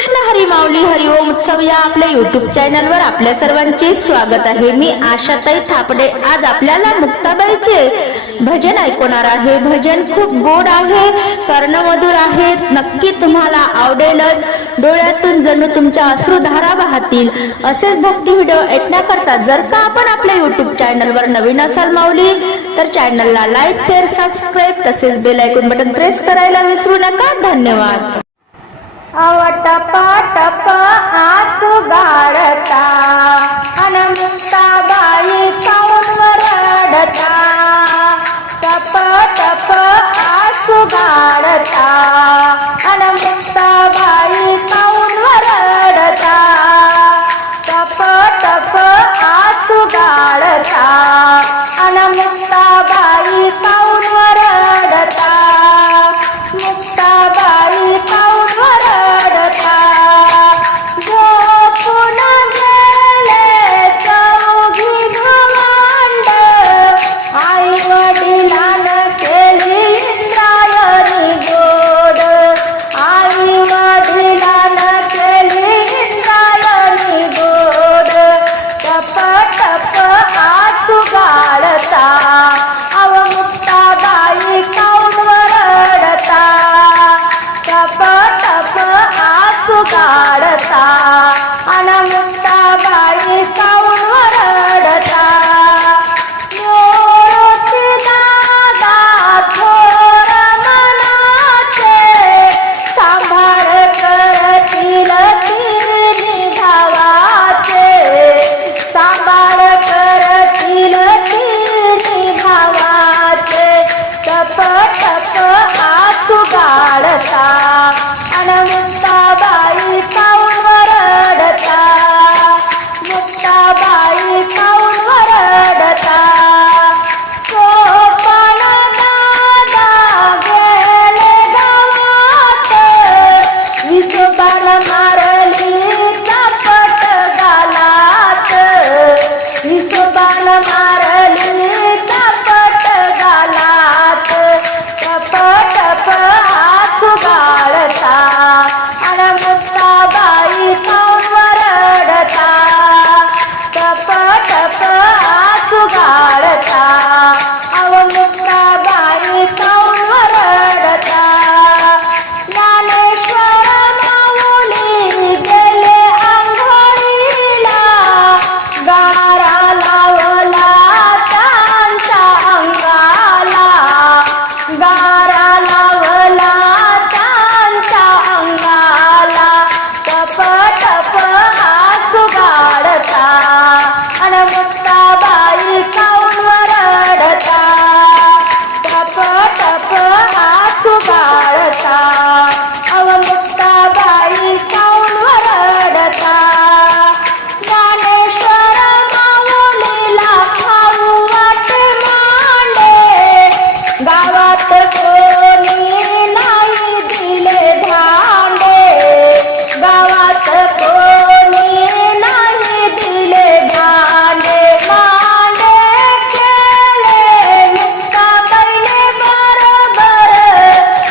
कृष्ण हरी माऊली हरिओम उत्सव या आपल्या युट्यूब चॅनलवर आपल्या सर्वांचे स्वागत आहे. मी आशाताई थापडे. आज आपल्याला मुक्ताबाईचे भजन ऐकवणार आहे. भजन खूप गोड आहे कर्णमधुर आहे. नक्की तुम्हाला आवडेलच. डोळ्यातून जणू तुमच्या अश्रुधारा वाहतील. असेच भक्ती व्हिडिओ ऐकण्याकरता जर का आपण आपल्या युट्यूब चॅनलवर नवीन असाल माऊली तर चॅनलला लाईक शेअर सबस्क्राईब तसेच बेल ऐकून बटन प्रेस करायला विसरू नका. धन्यवाद. टप टप आसू गाळता अनंताबाई काऊन काढता.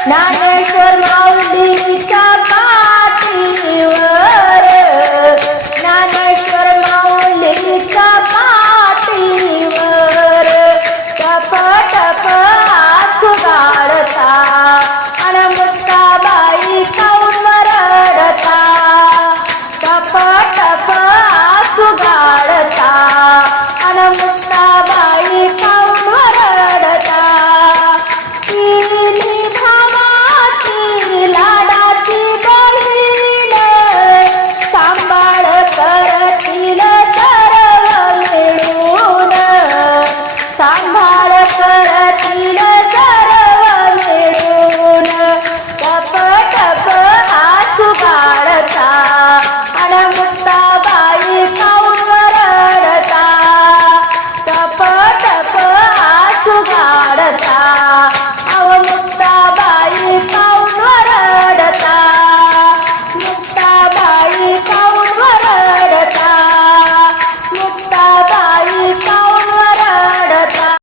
ज्ञानेश्वर माऊलीच्या पाठीवर ज्ञानेश्वर माऊलीच्या पाठीवर टप टप आसू गाळता अनमुक्ता बाई कौल